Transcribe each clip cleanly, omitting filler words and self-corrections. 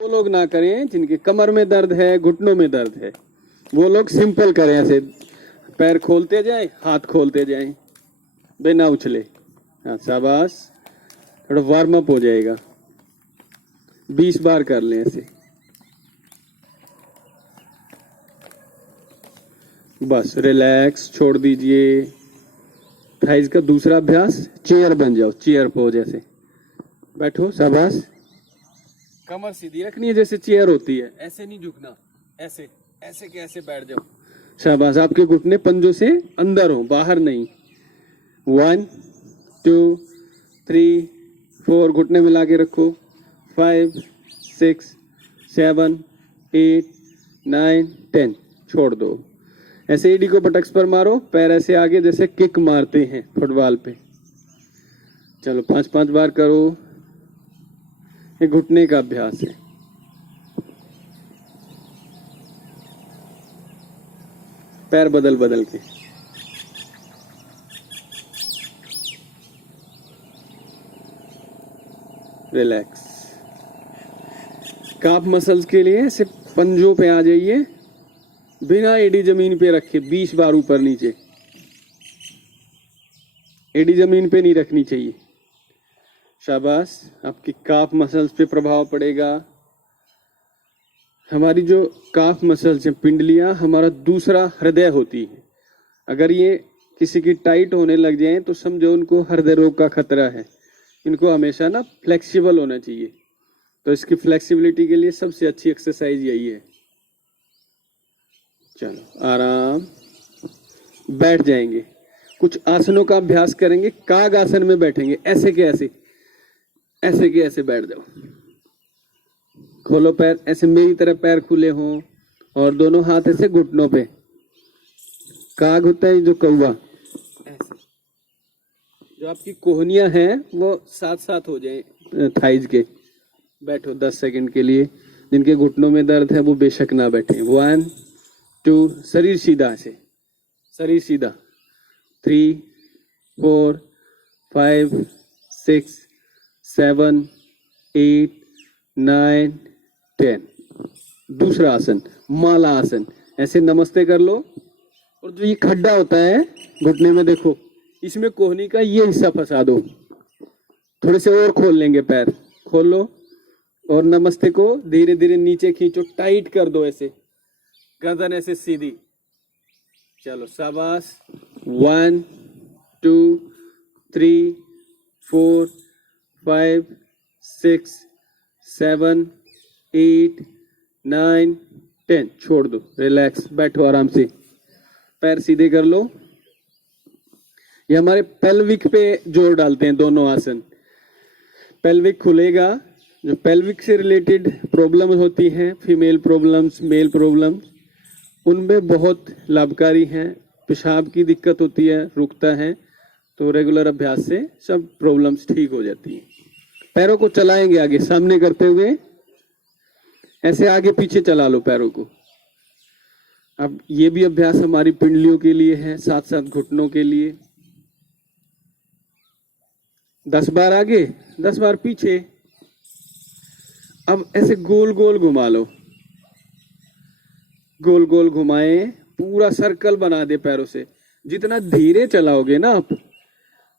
वो लोग ना करें जिनके कमर में दर्द है, घुटनों में दर्द है, वो लोग सिंपल करें, ऐसे पैर खोलते जाएं, हाथ खोलते जाएं, बिना उछले। हाँ शाबाश, थोड़ा वार्म अप हो जाएगा। 20 बार कर लें ऐसे, बस रिलैक्स, छोड़ दीजिए। थाइज का दूसरा अभ्यास, चेयर बन जाओ, चेयर पोज, ऐसे बैठो, शाबाश। कमर सीधी रखनी है जैसे चेयर होती है, ऐसे नहीं झुकना, ऐसे ऐसे के ऐसे बैठ जाओ, शाबाश। आपके घुटने पंजों से अंदर हो, बाहर नहीं। 1 2 3 4 घुटने मिला के रखो। 5 6 7 8 9 10, छोड़ दो। ऐसे एडी को बटक्स पर मारो, पैर ऐसे आगे जैसे किक मारते हैं फुटबॉल पे। चलो 5-5 बार करो। ये घुटने का अभ्यास है। पैर बदल बदल के। रिलैक्स। काफ मसल्स के लिए ऐसे पंजों पे आ जाइए, बिना एडी जमीन पे रखे। 20 बार ऊपर नीचे। एडी जमीन पे नहीं रखनी चाहिए, शाबाश। आपकी काफ मसल्स पे प्रभाव पड़ेगा। हमारी जो काफ मसल्स हैं, पिंडलियां, हमारा दूसरा हृदय होती है। अगर ये किसी की टाइट होने लग जाए तो समझो उनको हृदय रोग का खतरा है। इनको हमेशा ना फ्लेक्सिबल होना चाहिए। तो इसकी फ्लेक्सिबिलिटी के लिए सबसे अच्छी एक्सरसाइज यही है। चलो आराम, बैठ जाएंगे। कुछ आसनों का अभ्यास करेंगे। काग आसन में बैठेंगे, ऐसे के ऐसे, ऐसे के ऐसे बैठ जाओ। खोलो पैर, ऐसे मेरी तरह पैर खुले हों, और दोनों हाथ ऐसे घुटनों पे। काग होता है जो कौवा, ऐसे। जो आपकी कोहनियां हैं वो साथ साथ हो जाए थाइज के। बैठो 10 सेकंड के लिए। जिनके घुटनों में दर्द है वो बेशक ना बैठे। 1 2, शरीर सीधा, ऐसे शरीर सीधा। 3 4 5 6 7 8 9 10। दूसरा आसन, माला आसन। ऐसे नमस्ते कर लो। और जो ये खड्डा होता है घुटने में, देखो इसमें कोहनी का ये हिस्सा फंसा दो। थोड़े से और खोल लेंगे पैर, खोल लो। और नमस्ते को धीरे धीरे नीचे खींचो, टाइट कर दो ऐसे, गर्दन ऐसे सीधी। चलो शाबाश। 1 2 3 4 5 6 7 8 9 10, छोड़ दो। रिलैक्स, बैठो आराम से। पैर सीधे कर लो। ये हमारे पेल्विक पे जोर डालते हैं दोनों आसन। पेल्विक खुलेगा। जो पेल्विक से रिलेटेड प्रॉब्लम होती हैं, फीमेल प्रॉब्लम्स, मेल प्रॉब्लम्स, उनमें बहुत लाभकारी हैं। पेशाब की दिक्कत होती है, रुकता है, तो रेगुलर अभ्यास से सब प्रॉब्लम्स ठीक हो जाती हैं। पैरों को चलाएंगे आगे सामने करते हुए, ऐसे आगे पीछे चला लो पैरों को। अब ये भी अभ्यास हमारी पिंडलियों के लिए है, साथ साथ घुटनों के लिए। 10 बार आगे, 10 बार पीछे। अब ऐसे गोल गोल घुमा लो, गोल गोल घुमाए, पूरा सर्कल बना दे पैरों से। जितना धीरे चलाओगे ना आप,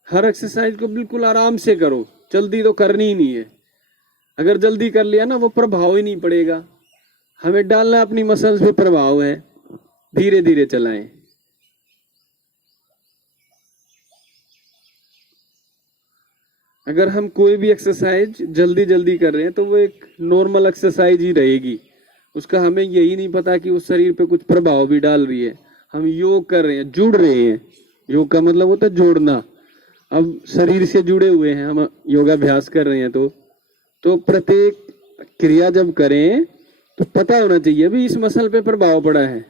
हर एक्सरसाइज को बिल्कुल आराम से करो। जल्दी तो करनी ही नहीं है। अगर जल्दी कर लिया ना, वो प्रभाव ही नहीं पड़ेगा। हमें डालना अपनी मसल्स पे प्रभाव है। धीरे धीरे चलाएं। अगर हम कोई भी एक्सरसाइज जल्दी जल्दी कर रहे हैं तो वो एक नॉर्मल एक्सरसाइज ही रहेगी। उसका हमें यही नहीं पता कि उस शरीर पे कुछ प्रभाव भी डाल रही है। हम योग कर रहे हैं, जुड़ रहे हैं। योग का मतलब होता है जोड़ना। अब शरीर से जुड़े हुए हैं हम, योगाभ्यास कर रहे हैं, तो प्रत्येक क्रिया जब करें तो पता होना चाहिए अभी इस मसल पे प्रभाव पड़ा है।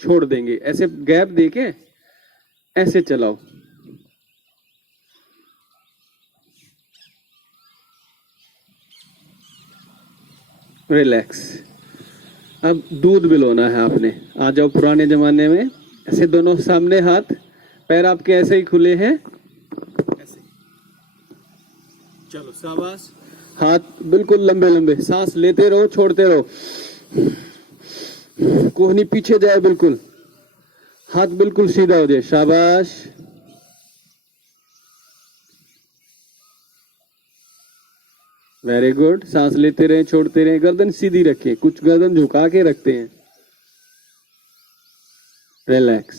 छोड़ देंगे, ऐसे गैप देके ऐसे चलाओ। रिलैक्स। अब दूध पिलाना है आपने। आ जाओ पुराने जमाने में, ऐसे दोनों सामने हाथ, पैर आपके ऐसे ही खुले हैं, ऐसे। चलो शाबाश। हाथ बिल्कुल लंबे लंबे, सांस लेते रहो, छोड़ते रहो, कोहनी पीछे जाए, बिल्कुल हाथ बिल्कुल सीधा हो जाए। शाबाश। Very good. सांस लेते रहे, छोड़ते रहे, गर्दन सीधी रखें, कुछ गर्दन झुका के रखते हैं। रिलैक्स।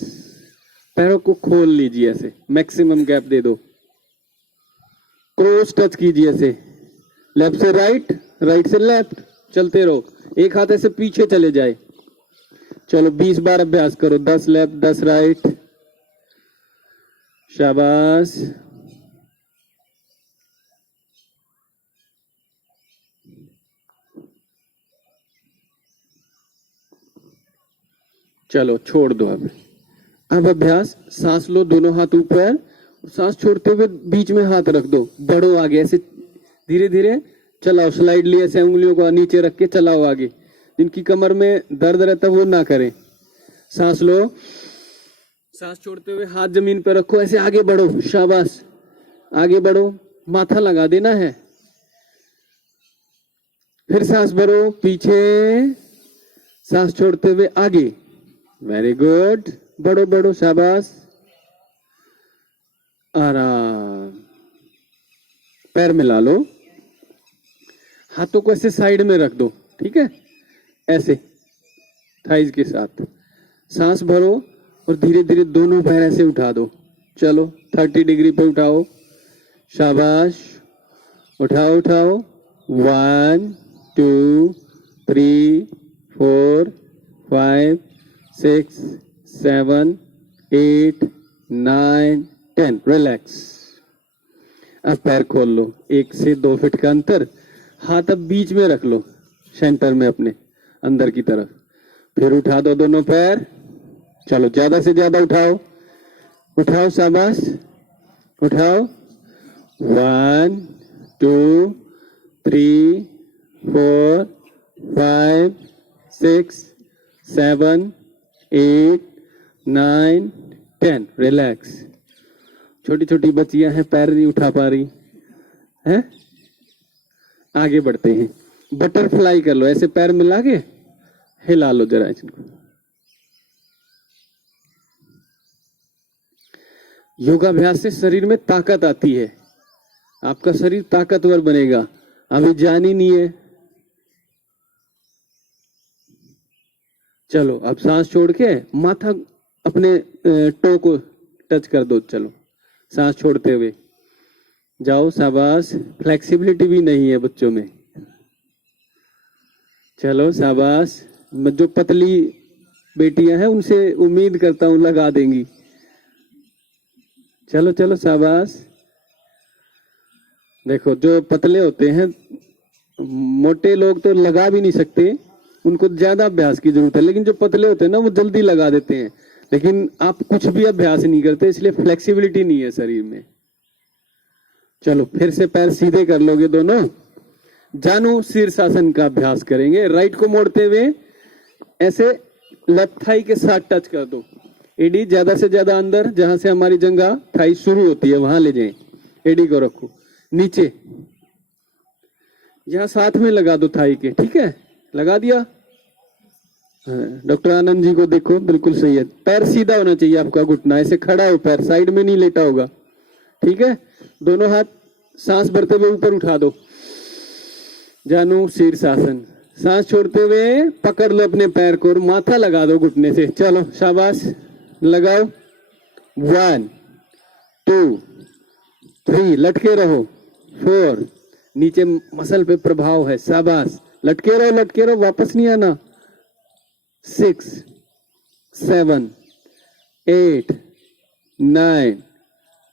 पैरों को खोल लीजिए ऐसे, मैक्सिमम गैप दे दो। क्रॉस टच कीजिए ऐसे, लेफ्ट से राइट, राइट से लेफ्ट, चलते रहो। एक हाथ ऐसे पीछे चले जाए। चलो 20 बार अभ्यास करो, 10 लेफ्ट 10 राइट। शाबाश। चलो छोड़ दो। अब अभ्यास, सांस लो, दोनों हाथ ऊपर, सांस छोड़ते हुए बीच में हाथ रख दो, बढ़ो आगे, ऐसे धीरे धीरे चलाओ, स्लाइडली ऐसे उंगलियों को नीचे रख के चलाओ आगे। जिनकी कमर में दर्द रहता है वो ना करें। सांस लो, सांस छोड़ते हुए हाथ जमीन पर रखो, ऐसे आगे बढ़ो। शाबाश, आगे बढ़ो, माथा लगा देना है। फिर सांस भरो, पीछे, सांस छोड़ते हुए आगे। वेरी गुड, बढ़ो बढ़ो, शाबाश। आराम। पैर मिला लो, हाथों को ऐसे साइड में रख दो, ठीक है, ऐसे थाइज के साथ। सांस भरो और धीरे धीरे दोनों पैर ऐसे उठा दो। चलो 30 डिग्री पे उठाओ। शाबाश, उठाओ उठाओ। 1 2 3 4 5 6 7 8 9 10। रिलैक्स। अब पैर खोल लो, 1 से 2 फीट का अंतर। हाथ अब बीच में रख लो, सेंटर में अपने, अंदर की तरफ। फिर उठा दो दोनों पैर। चलो ज्यादा से ज्यादा उठाओ, उठाओ, शाबाश, उठाओ। 1 2 3 4 5 6 7 8 9 10। रिलैक्स। छोटी छोटी बच्चियां हैं, पैर नहीं उठा पा रही हैं। आगे बढ़ते हैं, बटरफ्लाई कर लो, ऐसे पैर मिला के हिला लो जरा इनको। योगाभ्यास से शरीर में ताकत आती है, आपका शरीर ताकतवर बनेगा। अभी जान ही नहीं है। चलो अब सांस छोड़ के माथा अपने टो को टच कर दो। चलो सांस छोड़ते हुए जाओ, शाबाश। फ्लेक्सिबिलिटी भी नहीं है बच्चों में। चलो शाबाश। जो पतली बेटियां हैं उनसे उम्मीद करता हूं लगा देंगी। चलो चलो शाबाश। देखो जो पतले होते हैं, मोटे लोग तो लगा भी नहीं सकते, उनको ज्यादा अभ्यास की जरूरत है। लेकिन जो पतले होते हैं ना, वो जल्दी लगा देते हैं। लेकिन आप कुछ भी अभ्यास नहीं करते, इसलिए फ्लेक्सिबिलिटी नहीं है शरीर में। चलो फिर से पैर सीधे कर लोगे दोनों। जानु शीर्षासन का अभ्यास करेंगे। राइट को मोड़ते हुए ऐसे लेफ्ट थाई के साथ टच कर दो। एडी ज्यादा से ज्यादा अंदर, जहां से हमारी जंघा थाई शुरू होती है वहां ले जाएं। एडी को रखो नीचे, यहां साथ में लगा दो थाई के, ठीक है, लगा दिया। डॉक्टर आनंद जी को देखो, बिल्कुल सही है। पैर सीधा होना चाहिए आपका, घुटना ऐसे खड़ा हो, पैर साइड में नहीं लेटा होगा, ठीक है। दोनों हाथ सांस भरते हुए ऊपर उठा दो, जानु शीर्षासन। सांस छोड़ते हुए पकड़ लो अपने पैर को और माथा लगा दो घुटने से। चलो शाबाश, लगाओ। 1 2 3, लटके रहो। 4, नीचे मसल पे प्रभाव है, शाबाश, लटके रहो लटके रहो, वापस नहीं आना। 6 7 8 9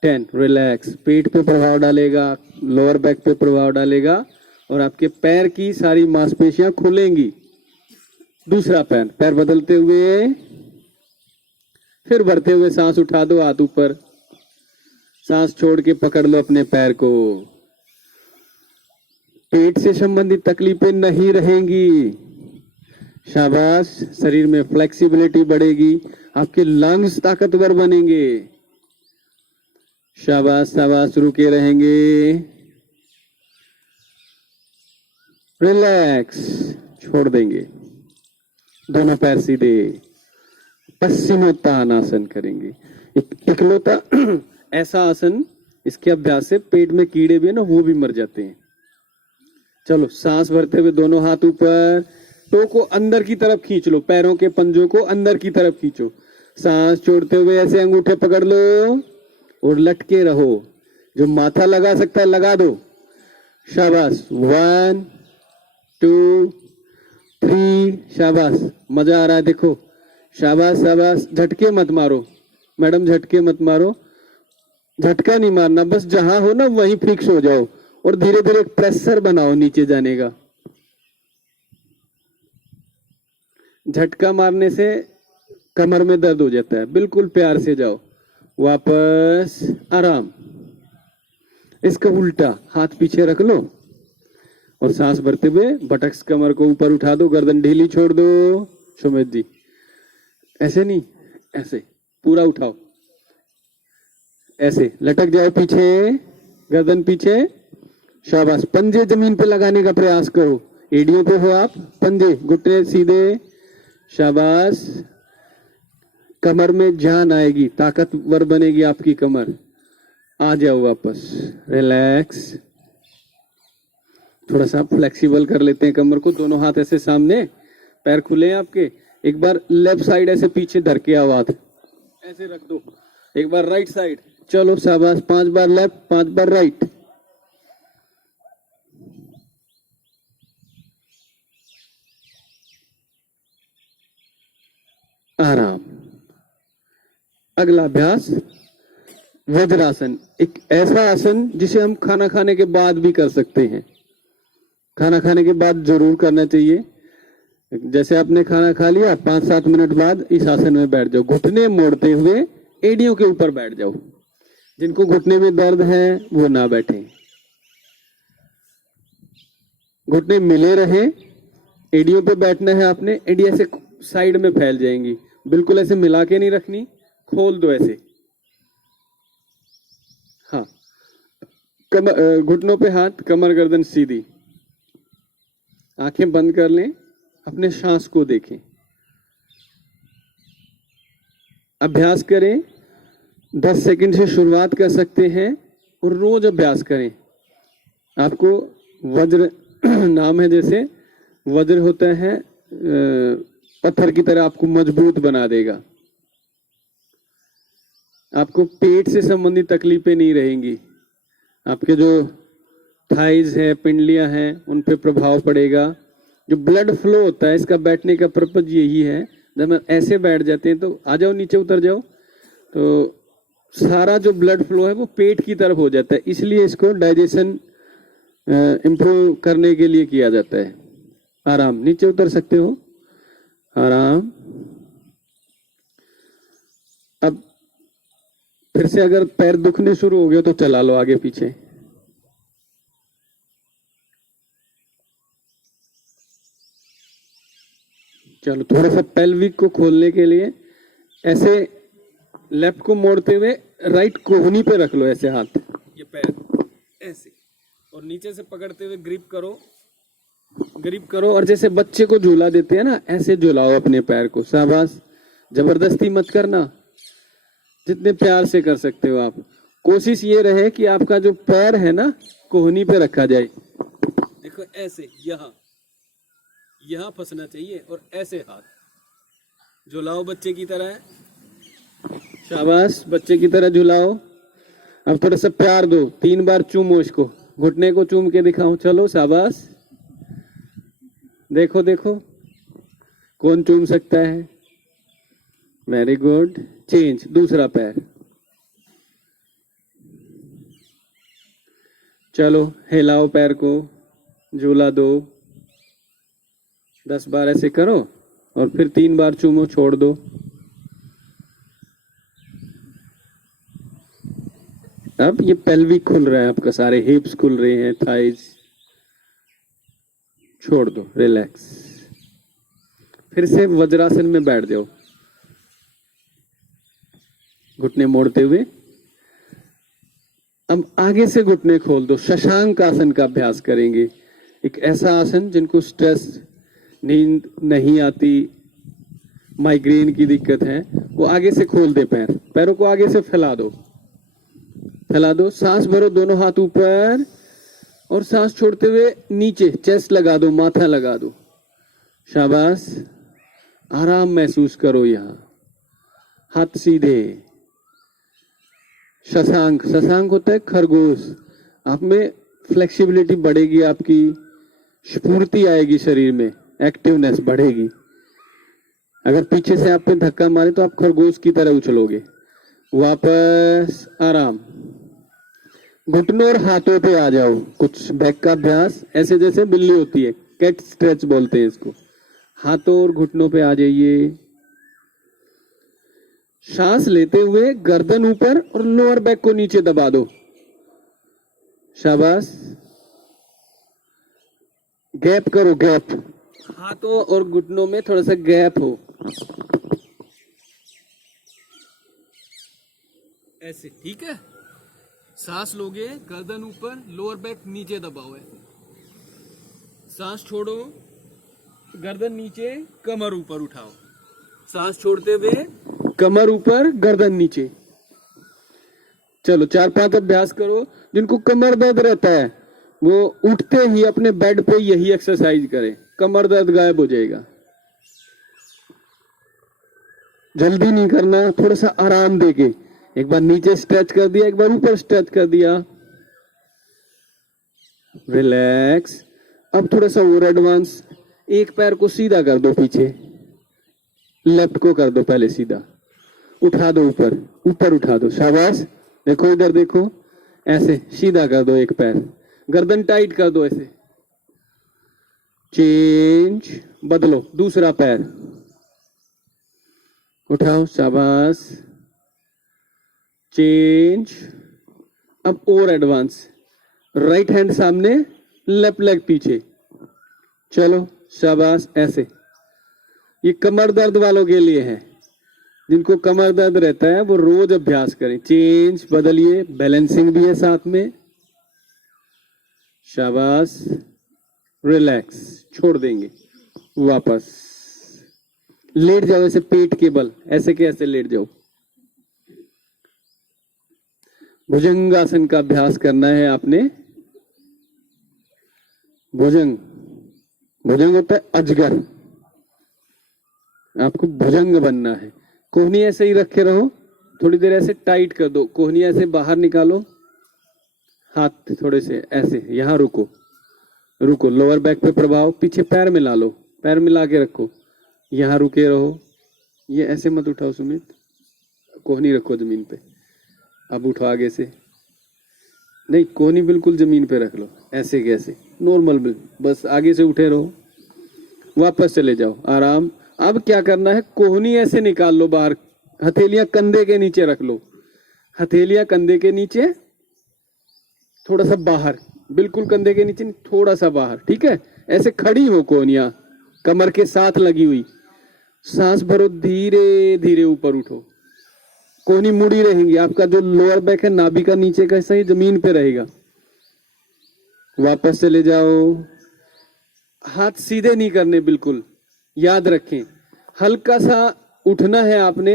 10। रिलैक्स। पेट पे प्रभाव डालेगा, लोअर बैक पे प्रभाव डालेगा और आपके पैर की सारी मांसपेशियां खुलेंगी। दूसरा पैर, पैर बदलते हुए, फिर बढ़ते हुए सांस उठा दो, हाथ ऊपर, सांस छोड़ के पकड़ लो अपने पैर को। पेट से संबंधित तकलीफें नहीं रहेंगी। शाबाश। शरीर में फ्लेक्सिबिलिटी बढ़ेगी, आपके लंग्स ताकतवर बनेंगे। शाबाश शाबाश, रुके रहेंगे। रिलैक्स, छोड़ देंगे, दोनों पैर सीधे, पश्चिमोत्तानासन करेंगे। इकलौता ऐसा आसन, इसके अभ्यास से पेट में कीड़े भी है ना, वो भी मर जाते हैं। चलो, सांस भरते हुए दोनों हाथ ऊपर, टो को अंदर की तरफ खींच लो, पैरों के पंजों को अंदर की तरफ खींचो। सांस छोड़ते हुए ऐसे अंगूठे पकड़ लो और लटके रहो। जो माथा लगा सकता है लगा दो। शाबाश, 1 2 3, शाबाश, मजा आ रहा है, देखो, शाबाश शाबाश। झटके मत मारो मैडम, झटके मत मारो, झटका नहीं मारना, बस जहां हो ना वहीं फिक्स हो जाओ और धीरे धीरे प्रेशर बनाओ नीचे जाने का। झटका मारने से कमर में दर्द हो जाता है, बिल्कुल प्यार से जाओ, वापस आराम। इसका उल्टा, हाथ पीछे रख लो और सांस भरते हुए बटक्स कमर को ऊपर उठा दो, गर्दन ढीली छोड़ दो। सुमित जी, ऐसे नहीं, ऐसे पूरा उठाओ, ऐसे लटक जाओ पीछे, गर्दन पीछे, शाबाश। पंजे जमीन पे लगाने का प्रयास करो, एड़ियों पे हो आप, पंजे घुटने सीधे, शाबाश। कमर में जान आएगी, ताकतवर बनेगी आपकी कमर। आ जाओ वापस, रिलैक्स। थोड़ा सा फ्लेक्सिबल कर लेते हैं कमर को, दोनों हाथ ऐसे सामने, पैर खुले हैं आपके। एक बार लेफ्ट साइड ऐसे पीछे धर के आवाज ऐसे रख दो, एक बार राइट साइड, चलो शाबाश। 5 बार लेफ्ट, 5 बार राइट। आराम। अगला अभ्यास वज्रासन, एक ऐसा आसन जिसे हम खाना खाने के बाद भी कर सकते हैं। खाना खाने के बाद जरूर करना चाहिए। जैसे आपने खाना खा लिया, 5-7 मिनट बाद इस आसन में बैठ जाओ, घुटने मोड़ते हुए एड़ियों के ऊपर बैठ जाओ। जिनको घुटने में दर्द है वो ना बैठे, घुटने मिले रहे, एड़ियों पे बैठना है आपने। एड़ी ऐसे साइड में फैल जाएंगी, बिल्कुल ऐसे मिला के नहीं रखनी, खोल दो ऐसे। हाँ, घुटनों पे हाथ, कमर गर्दन सीधी, आंखें बंद कर लें, अपने सांस को देखें, अभ्यास करें। 10 सेकंड से शुरुआत कर सकते हैं और रोज अभ्यास करें। आपको वज्र नाम है, जैसे वज्र होता है पत्थर की तरह, आपको मजबूत बना देगा। आपको पेट से संबंधित तकलीफें नहीं रहेंगी। आपके जो थाइज है, पिंडलियां हैं, उन पे प्रभाव पड़ेगा। जो ब्लड फ्लो होता है, इसका बैठने का पर्पज यही है। जब हम ऐसे बैठ जाते हैं तो आ जाओ नीचे, उतर जाओ, तो सारा जो ब्लड फ्लो है वो पेट की तरफ हो जाता है। इसलिए इसको डाइजेशन इंप्रूव करने के लिए किया जाता है। आराम, नीचे उतर सकते हो, आराम। अब फिर से अगर पैर दुखने शुरू हो गए तो चला लो आगे पीछे। चलो, थोड़ा सा पेल्विक को खोलने के लिए ऐसे लेफ्ट को मोड़ते हुए राइट कोहनी पे रख लो, ऐसे हाथ, ये पैर ऐसे, और नीचे से पकड़ते हुए ग्रिप करो और जैसे बच्चे को झूला देते हैं ना, ऐसे झूलाओ अपने पैर को। शाबाश, जबरदस्ती मत करना, जितने प्यार से कर सकते हो आप। कोशिश ये रहे कि आपका जो पैर है ना, कोहनी पे रखा जाए। देखो ऐसे, यहाँ फंसना चाहिए, और ऐसे हाथ झुलाओ बच्चे की तरह। शाबाश, बच्चे की तरह झुलाओ। अब थोड़ा सा प्यार दो, 3 बार चूमो इसको, घुटने को चूम के दिखाओ। चलो, शाबाश, देखो देखो कौन चूम सकता है। Very good. चेंज, दूसरा पैर। चलो, हिलाओ पैर को, झूला दो, 10 बार ऐसे करो और फिर 3 बार चूमो, छोड़ दो। अब ये पेल्विक खुल रहा है आपका, सारे हिप्स खुल रहे हैं, थाइज, छोड़ दो, रिलैक्स। फिर से वज्रासन में बैठ जाओ, घुटने मोड़ते हुए। अब आगे से घुटने खोल दो, शशांक आसन का अभ्यास करेंगे। एक ऐसा आसन जिनको स्ट्रेस, नींद नहीं आती, माइग्रेन की दिक्कत है, वो आगे से खोल दे, पैरों को आगे से फैला दो, फैला दो। सांस भरो, दोनों हाथ ऊपर, और सांस छोड़ते हुए नीचे चेस्ट लगा दो, माथा लगा दो। शाबाश, आराम महसूस करो। यहाँ हाथ सीधे। शशांक, शशांक होता है खरगोश। आप में फ्लेक्सिबिलिटी बढ़ेगी, आपकी स्फूर्ति आएगी, शरीर में एक्टिवनेस बढ़ेगी। अगर पीछे से आप पे धक्का मारे तो आप खरगोश की तरह उछलोगे। वापस आराम। घुटनों और हाथों पे आ जाओ। कुछ बैक का अभ्यास, ऐसे जैसे बिल्ली होती है, कैट स्ट्रेच बोलते हैं इसको। हाथों और घुटनों पे आ जाइए। सांस लेते हुए गर्दन ऊपर और लोअर बैक को नीचे दबा दो। शाबाश। गैप करो, गैप। हाथों और घुटनों में थोड़ा सा गैप हो, ऐसे, ठीक है। सांस लोगे, गर्दन ऊपर, लोअर बैक नीचे दबाओ ऐसे। सांस छोड़ो, गर्दन नीचे, कमर ऊपर उठाओ। सांस छोड़ते हुए कमर ऊपर, गर्दन नीचे। चलो 4-5 अभ्यास करो। जिनको कमर दर्द रहता है वो उठते ही अपने बेड पे यही एक्सरसाइज करें, कमर दर्द गायब हो जाएगा। जल्दी नहीं करना, थोड़ा सा आराम देके। एक बार नीचे स्ट्रेच कर दिया, एक बार ऊपर स्ट्रेच कर दिया। रिलैक्स। अब थोड़ा सा और एडवांस। एक पैर को सीधा कर दो पीछे, लेफ्ट को कर दो पहले सीधा, उठा दो ऊपर, ऊपर उठा दो। शाबाश। देखो इधर देखो, ऐसे सीधा कर दो एक पैर, गर्दन टाइट कर दो ऐसे। चेंज, बदलो, दूसरा पैर उठाओ। शाबाश। चेंज। अब और एडवांस। राइट हैंड सामने, लेफ्ट लेग पीछे। चलो शाबाश। ऐसे ये कमर दर्द वालों के लिए है। जिनको कमर दर्द रहता है वो रोज अभ्यास करें। चेंज, बदलिए, बैलेंसिंग भी है साथ में। शाबाश। रिलैक्स, छोड़ देंगे। वापस लेट जाओ ऐसे, पेट के बल, ऐसे के ऐसे लेट जाओ। भुजंगासन का अभ्यास करना है आपने। भुजंग, भुजंग होता है अजगर। आपको भुजंग बनना है। कोहनी ऐसे ही रखे रहो, थोड़ी देर ऐसे टाइट कर दो, कोहनी ऐसे बाहर निकालो, हाथ थोड़े से ऐसे, यहां रुको, रुको। लोअर बैक पे प्रभाव, पीछे पैर मिला लो, पैर मिला के रखो, यहां रुके रहो। ये ऐसे मत उठाओ सुमित, कोहनी रखो जमीन पे। अब उठो आगे से, नहीं कोहनी बिल्कुल जमीन पे रख लो, ऐसे कैसे नॉर्मल, बस आगे से उठे रहो। वापस चले जाओ, आराम। अब क्या करना है, कोहनी ऐसे निकाल लो बाहर, हथेलियां कंधे के नीचे रख लो, हथेलियां कंधे के नीचे, थोड़ा सा बाहर, बिल्कुल कंधे के नीचे, थोड़ा सा बाहर, ठीक है। ऐसे खड़ी हो कोहनियां कमर के साथ लगी हुई। सांस भरो, धीरे धीरे ऊपर उठो, कोहनी मुड़ी रहेंगी। आपका जो लोअर बैक है, नाभि का नीचे का हिस्सा, जमीन पे रहेगा। वापस चले जाओ। हाथ सीधे नहीं करने, बिल्कुल याद रखें। हल्का सा उठना है आपने,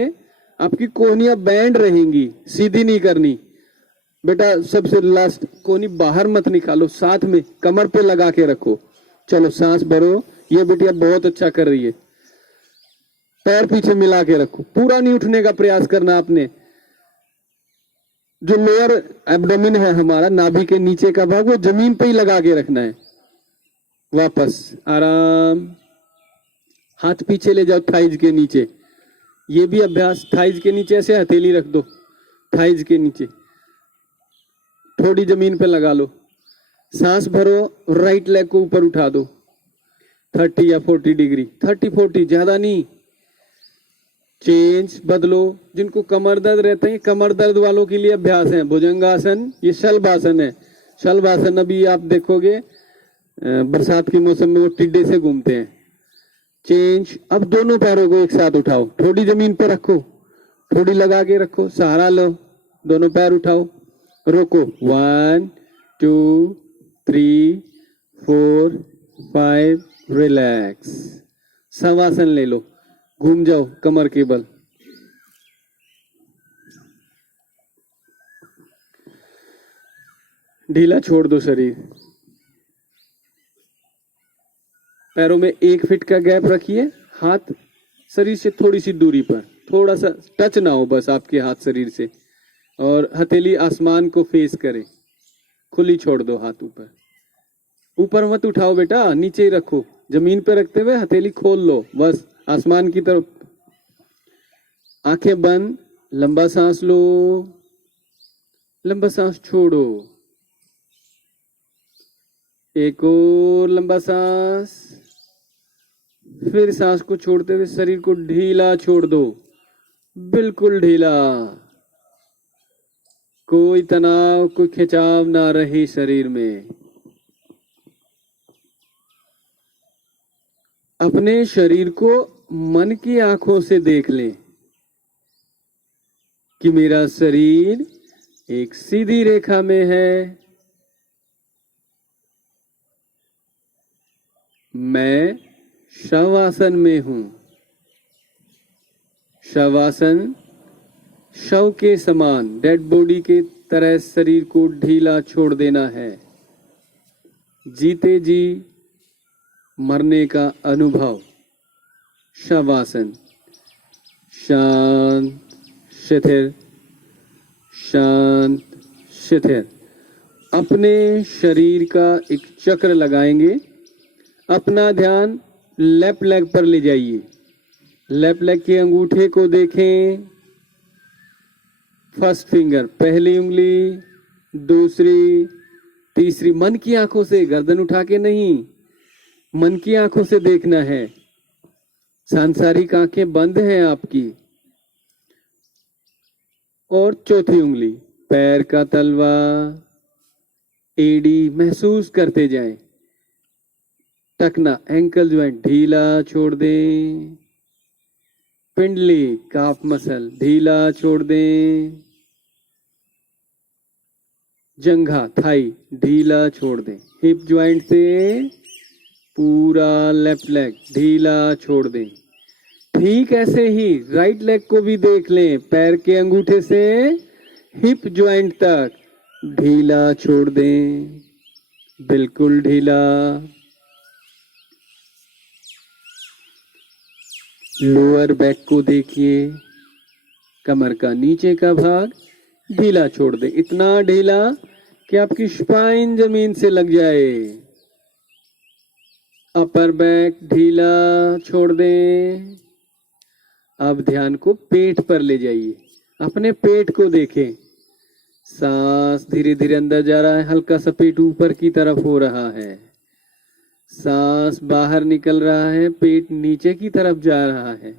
आपकी कोहनियां बैंड रहेंगी, सीधी नहीं करनी। बेटा सबसे लास्ट, कोहनी बाहर मत निकालो, साथ में कमर पे लगा के रखो। चलो सांस भरो। ये बिटिया बहुत अच्छा कर रही है। पैर पीछे मिला के रखो, पूरा नहीं उठने का प्रयास करना आपने। जो लोअर एब्डोमेन है हमारा, नाभि के नीचे का भाग, वो जमीन पे ही लगा के रखना है। वापस आराम। हाथ पीछे ले जाओ, थाइज के नीचे। ये भी अभ्यास, थाइज के नीचे ऐसे हथेली रख दो, थाइज के नीचे, थोड़ी जमीन पे लगा लो। सांस भरो, राइट लेग को ऊपर उठा दो, 30 या 40 डिग्री, 30-40, ज्यादा नहीं। चेंज, बदलो। जिनको कमर दर्द रहता है, कमर दर्द वालों के लिए अभ्यास है भुजंगासन। ये शलभासन है। शलभासन अभी आप देखोगे बरसात के मौसम में वो टिड्डे से घूमते हैं। चेंज। अब दोनों पैरों को एक साथ उठाओ, थोड़ी जमीन पर रखो, थोड़ी लगा के रखो, सहारा लो, दोनों पैर उठाओ, रोको। 1 2 3 4 5 रिलैक्स। शवासन ले लो, घूम जाओ कमर के बल। ढीला छोड़ दो शरीर। पैरों में 1 फीट का गैप रखिए, हाथ शरीर से थोड़ी सी दूरी पर, थोड़ा सा टच ना हो बस आपके हाथ शरीर से, और हथेली आसमान को फेस करे। खुली छोड़ दो हाथ ऊपर। ऊपर मत उठाओ बेटा, नीचे ही रखो। जमीन पे रखते हुए हथेली खोल लो बस आसमान की तरफ। आंखें बंद, लंबा सांस लो, लंबा सांस छोड़ो। एक और लंबा सांस। फिर सांस को छोड़ते हुए शरीर को ढीला छोड़ दो, बिल्कुल ढीला। कोई तनाव, कोई खिंचाव ना रहे शरीर में। अपने शरीर को मन की आंखों से देख लें कि मेरा शरीर एक सीधी रेखा में है। मैं शवासन में हूं। शवासन शव के समान, डेड बॉडी के तरह शरीर को ढीला छोड़ देना है। जीते जी मरने का अनुभव। शवासन। शांत शिथिल, शांत शिथिल। अपने शरीर का एक चक्र लगाएंगे। अपना ध्यान लेफ्ट लेग पर ले जाइए। लेफ्ट लेग के अंगूठे को देखें। फर्स्ट फिंगर, पहली उंगली, दूसरी, तीसरी। मन की आंखों से, गर्दन उठा के नहीं, मन की आंखों से देखना है। सांसारिक आंखें बंद हैं आपकी। और चौथी उंगली, पैर का तलवा, एड़ी महसूस करते जाएं। टकना, एंकल ज्वाइंट ढीला छोड़ दें। पिंडली, काफ मसल ढीला छोड़ दें। जंघा, थाई ढीला छोड़ दें। हिप ज्वाइंट से पूरा लेफ्ट लेग ढीला छोड़ दें। ठीक ऐसे ही राइट लेग को भी देख लें। पैर के अंगूठे से हिप ज्वाइंट तक ढीला छोड़ दें, बिल्कुल ढीला। लोअर बैक को देखिए, कमर का नीचे का भाग ढीला छोड़ दें, इतना ढीला कि आपकी स्पाइन जमीन से लग जाए। अपर बैक ढीला छोड़ दें। अब ध्यान को पेट पर ले जाइए। अपने पेट को देखें। सांस धीरे धीरे अंदर जा रहा है, हल्का सा पेट ऊपर की तरफ हो रहा है। सांस बाहर निकल रहा है, पेट नीचे की तरफ जा रहा है।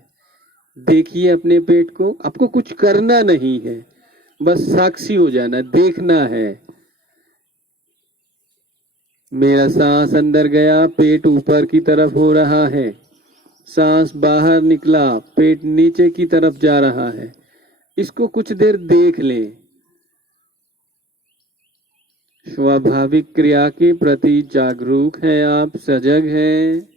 देखिए अपने पेट को। आपको कुछ करना नहीं है, बस साक्षी हो जाना, देखना है। मेरा सांस अंदर गया, पेट ऊपर की तरफ हो रहा है। सांस बाहर निकला, पेट नीचे की तरफ जा रहा है। इसको कुछ देर देख लें। स्वाभाविक क्रिया के प्रति जागरूक हैं आप, सजग हैं।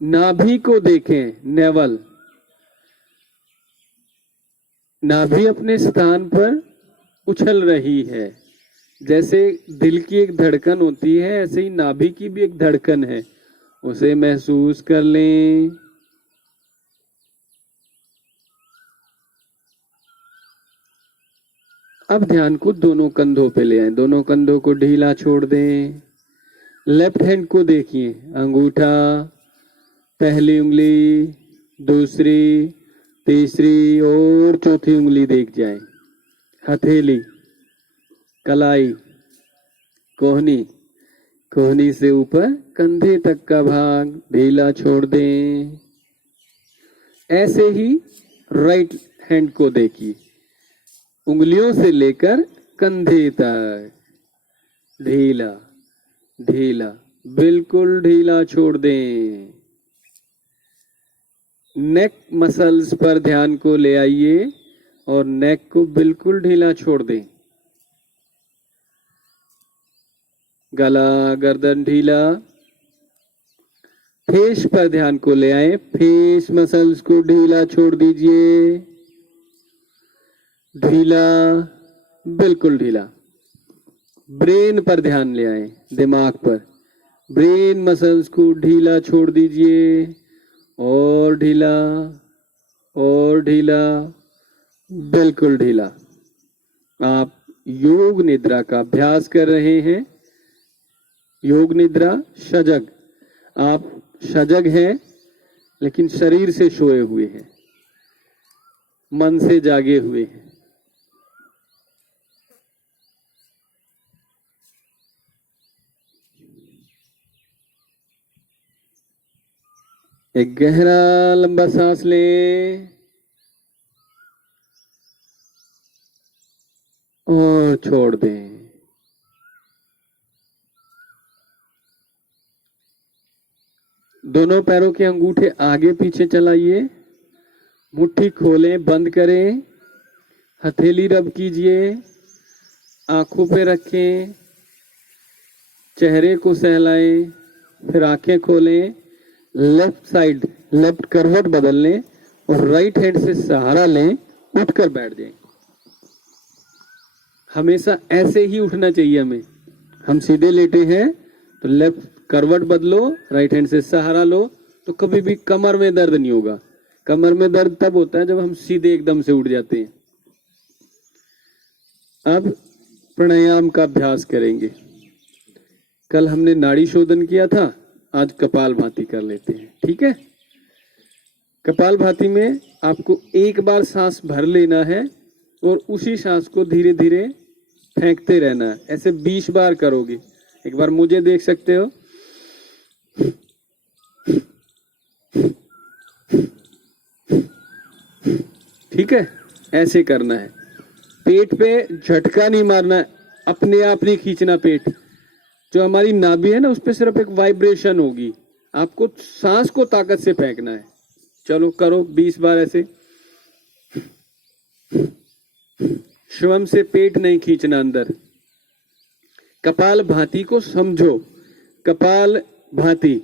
नाभि को देखें, नेवल। नाभि अपने स्थान पर उछल रही है। जैसे दिल की एक धड़कन होती है, ऐसे ही नाभि की भी एक धड़कन है, उसे महसूस कर लें। अब ध्यान को दोनों कंधों पे ले आए, दोनों कंधों को ढीला छोड़ दें। लेफ्ट हैंड को देखिए, अंगूठा, पहली उंगली, दूसरी, तीसरी और चौथी उंगली देख जाए। हथेली, कलाई, कोहनी, कोहनी से ऊपर कंधे तक का भाग ढीला छोड़ दें। ऐसे ही राइट हैंड को देखिए, उंगलियों से लेकर कंधे तक ढीला ढीला, बिल्कुल ढीला छोड़ दें। नेक मसल्स पर ध्यान को ले आइए। और नेक को बिल्कुल ढीला छोड़ दें। गला, गर्दन ढीला। फेस पर ध्यान को ले आए, फेस मसल्स को ढीला छोड़ दीजिए। ढीला, बिल्कुल ढीला। ब्रेन पर ध्यान ले आए, दिमाग पर। ब्रेन मसल्स को ढीला छोड़ दीजिए। और ढीला, और ढीला, बिल्कुल ढीला। आप योग निद्रा का अभ्यास कर रहे हैं। योग निद्रा, सजग। आप सजग हैं लेकिन शरीर से सोए हुए हैं, मन से जागे हुए हैं। एक गहरा लंबा सांस लें और छोड़ दें। दोनों पैरों के अंगूठे आगे पीछे चलाइए। मुट्ठी खोलें, बंद करें। हथेली रब कीजिए। आंखों पे रखें। चेहरे को सहलाएं। फिर आंखें खोलें। लेफ्ट साइड, लेफ्ट करवट बदल लें और राइट हैंड से सहारा लें। उठकर बैठ जाएं। हमेशा ऐसे ही उठना चाहिए हमें। हम सीधे लेटे हैं तो लेफ्ट करवट बदलो, राइट हैंड से सहारा लो, तो कभी भी कमर में दर्द नहीं होगा। कमर में दर्द तब होता है जब हम सीधे एकदम से उठ जाते हैं। अब प्राणायाम का अभ्यास करेंगे। कल हमने नाड़ी शोधन किया था, आज कपालभाति कर लेते हैं। ठीक है। कपालभाति में आपको एक बार सांस भर लेना है और उसी सांस को धीरे धीरे फेंकते रहना है। ऐसे 20 बार करोगे। एक बार मुझे देख सकते हो। ठीक है, ऐसे करना है। पेट पे झटका नहीं मारना है, अपने आप नहीं खींचना पेट। जो हमारी नाभि है ना, उस पे सिर्फ एक वाइब्रेशन होगी। आपको सांस को ताकत से फेंकना है। चलो करो 20 बार ऐसे। श्वम से पेट नहीं खींचना अंदर। कपाल भाती को समझो। कपाल भाती,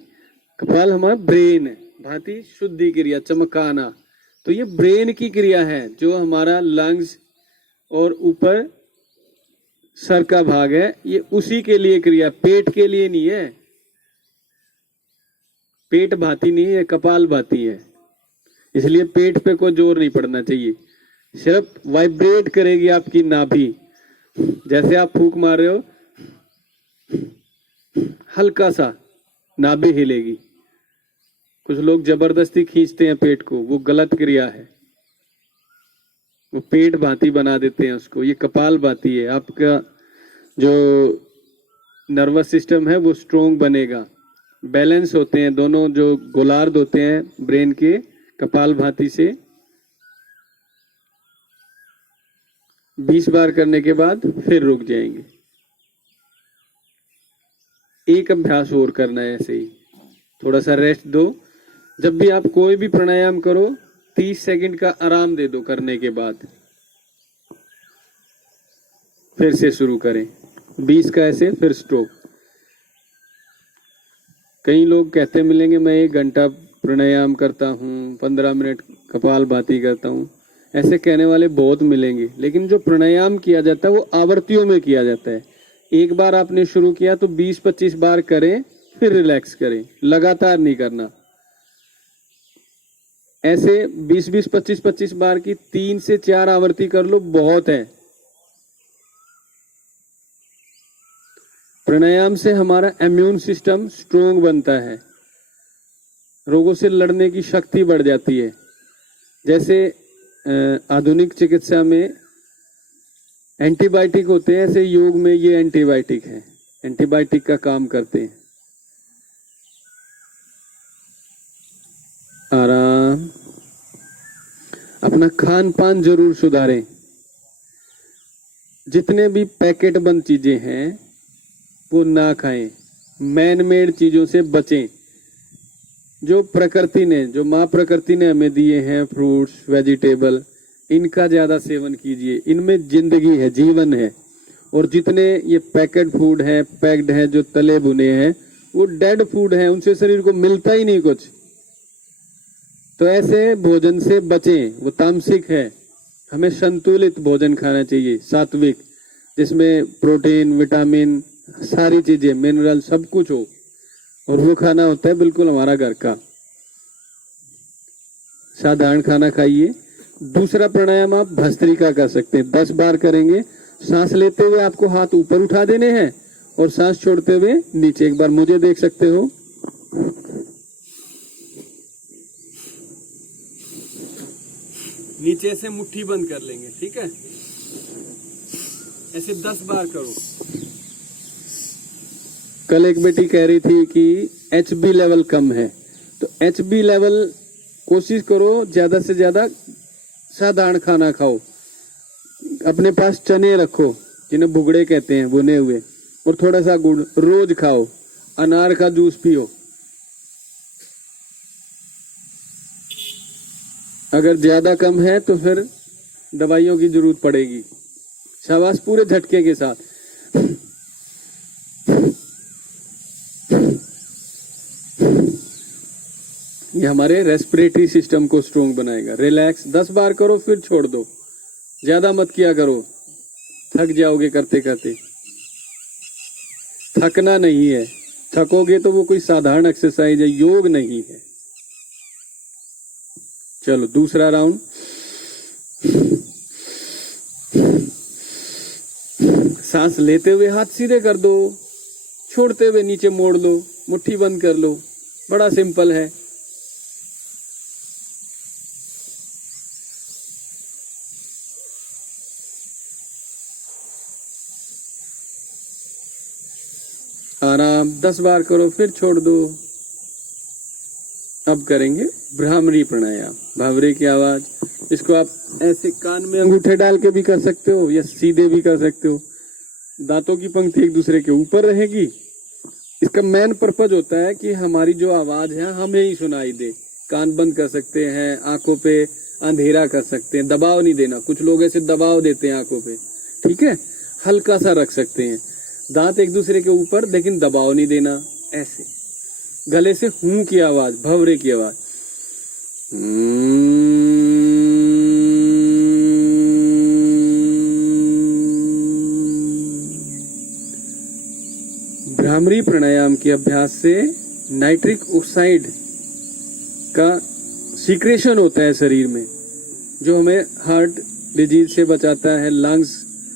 कपाल हमारा ब्रेन है, भाती शुद्धि क्रिया, चमकाना। तो ये ब्रेन की क्रिया है। जो हमारा लंग्स और ऊपर सर का भाग है, ये उसी के लिए क्रिया, पेट के लिए नहीं है। पेट भाती नहीं है, कपाल भाती है। इसलिए पेट पे कोई जोर नहीं पड़ना चाहिए। सिर्फ वाइब्रेट करेगी आपकी नाभि। जैसे आप फूंक मार रहे हो, हल्का सा नाभि हिलेगी। कुछ लोग जबरदस्ती खींचते हैं पेट को, वो गलत क्रिया है। वो पेट भाती बना देते हैं उसको। ये कपाल भाती है। आपका जो नर्वस सिस्टम है वो स्ट्रोंग बनेगा। बैलेंस होते हैं दोनों जो गोलार्ध होते हैं ब्रेन के, कपाल भाती से। 20 बार करने के बाद फिर रुक जाएंगे। एक अभ्यास और करना है ऐसे ही। थोड़ा सा रेस्ट दो। जब भी आप कोई भी प्राणायाम करो, 30 सेकंड का आराम दे दो करने के बाद। फिर से शुरू करें। 20 का ऐसे, फिर स्टॉप। कई लोग कहते मिलेंगे मैं 1 घंटा प्राणायाम करता हूँ, 15 मिनट कपालभाति करता हूँ। ऐसे कहने वाले बहुत मिलेंगे, लेकिन जो प्राणायाम किया जाता है वो आवृत्तियों में किया जाता है। एक बार आपने शुरू किया तो 20-25 बार करें, फिर रिलैक्स करें। लगातार नहीं करना। ऐसे 20-20, 25-25 बार की 3 से 4 आवृत्ति कर लो, बहुत है। प्राणायाम से हमारा इम्यून सिस्टम स्ट्रोंग बनता है, रोगों से लड़ने की शक्ति बढ़ जाती है। जैसे आधुनिक चिकित्सा में एंटीबायोटिक होते हैं, ऐसे योग में ये एंटीबायोटिक है, एंटीबायोटिक का काम करते हैं। आराम। अपना खान पान जरूर सुधारें। जितने भी पैकेट बंद चीजें हैं वो ना खाएं। मैन मेड चीजों से बचें। जो प्रकृति ने, जो माँ प्रकृति ने हमें दिए हैं, फ्रूट्स, वेजिटेबल, इनका ज्यादा सेवन कीजिए, इनमें जिंदगी है, जीवन है। और जितने ये पैकेट फूड है, पैक्ड है, जो तले भुने हैं, वो डेड फूड है, उनसे शरीर को मिलता ही नहीं कुछ। तो ऐसे भोजन से बचें, वो तामसिक है। हमें संतुलित भोजन खाना चाहिए, सात्विक, जिसमें प्रोटीन, विटामिन, सारी चीजें, मिनरल, सब कुछ हो। और वो खाना होता है बिल्कुल हमारा घर का। साधारण खाना खाइए। दूसरा प्राणायाम आप भस्त्रिका कर सकते हैं, 10 बार करेंगे। सांस लेते हुए आपको हाथ ऊपर उठा देने हैं और सांस छोड़ते हुए नीचे। एक बार मुझे देख सकते हो। नीचे से मुट्ठी बंद कर लेंगे, ठीक है। ऐसे 10 बार करो। कल एक बेटी कह रही थी कि HB लेवल कम है, तो HB लेवल कोशिश करो ज्यादा से ज्यादा साधारण खाना खाओ। अपने पास चने रखो, जिन्हें भुगड़े कहते हैं, भुने हुए, और थोड़ा सा गुड़ रोज खाओ। अनार का जूस पियो। अगर ज्यादा कम है तो फिर दवाइयों की जरूरत पड़ेगी। शाबाश, पूरे झटके के साथ। ये हमारे रेस्पिरेटरी सिस्टम को स्ट्रोंग बनाएगा। रिलैक्स 10 बार करो, फिर छोड़ दो। ज्यादा मत किया करो, थक जाओगे करते करते। थकना नहीं है, थकोगे तो वो कोई साधारण एक्सरसाइज है, योग नहीं है। चलो दूसरा राउंड। सांस लेते हुए हाथ सीधे कर दो, छोड़ते हुए नीचे मोड़ लो, मुट्ठी बंद कर लो। बड़ा सिंपल है। आराम, 10 बार करो, फिर छोड़ दो। अब करेंगे भ्रामरी प्राणायाम, भावरे की आवाज। इसको आप ऐसे कान में अंगूठे डाल के भी कर सकते हो या सीधे भी कर सकते हो। दांतों की पंक्ति एक दूसरे के ऊपर रहेगी। इसका मेन पर्पज होता है कि हमारी जो आवाज है हमें ही सुनाई दे। कान बंद कर सकते हैं, आंखों पे अंधेरा कर सकते हैं, दबाव नहीं देना। कुछ लोग ऐसे दबाव देते हैं आंखों पे, ठीक है। हल्का सा रख सकते हैं, दांत एक दूसरे के ऊपर, लेकिन दबाव नहीं देना। ऐसे गले से हूं की आवाज, भवरे की आवाज। भ्रामरी प्राणायाम के अभ्यास से नाइट्रिक ऑक्साइड का सीक्रेशन होता है शरीर में, जो हमें हार्ट डिजीज से बचाता है, लंग्स